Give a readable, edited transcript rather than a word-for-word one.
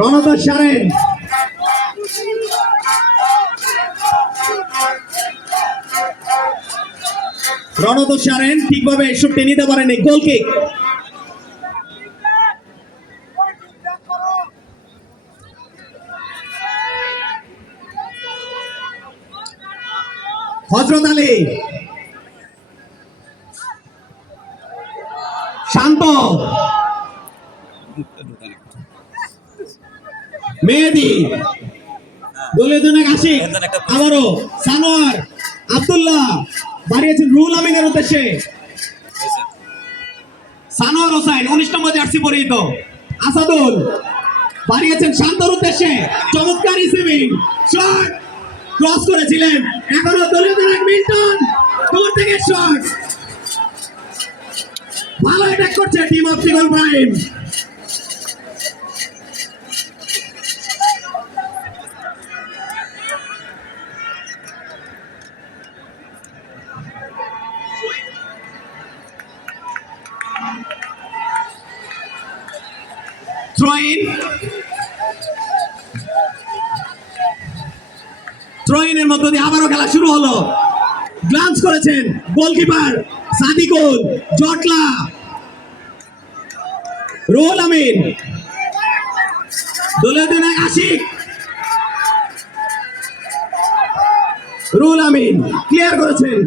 রণদাস সারেন ঠিকভাবে শুটে নিতে পারেনি, গোল কিক। হযরত আলী শান্ত, মেহেদী দলীয় জনক আশিক, আবারও সানোয়ার, আব্দুল্লাহ বাড়িয়েছেন রুহুল আমিনের উদ্দেশ্যে। সানোয়ার হোসেন 19 নম্বর জার্সি পরিহিত, আসাদুল বাড়িয়েছেন শান্তর উদ্দেশ্যে, চমৎকার রিসিভিং শট, ক্রস করেছিলেন, এখনো দলীয় জনক মিল্টন দূর থেকে শট, ভালো অ্যাটাক করছে টিম অফ সিগল প্রাইম। থ্রোইনের মধ্য দিয়ে আবারও খেলা শুরু হলো। গ্লান্স করেছেন গোলকিপার সাদিকুল, জটলা, রুহুল আমিন, দলীয় অধিনায়ক আশিক, রুহুল আমিন ক্লিয়ার করেছেন।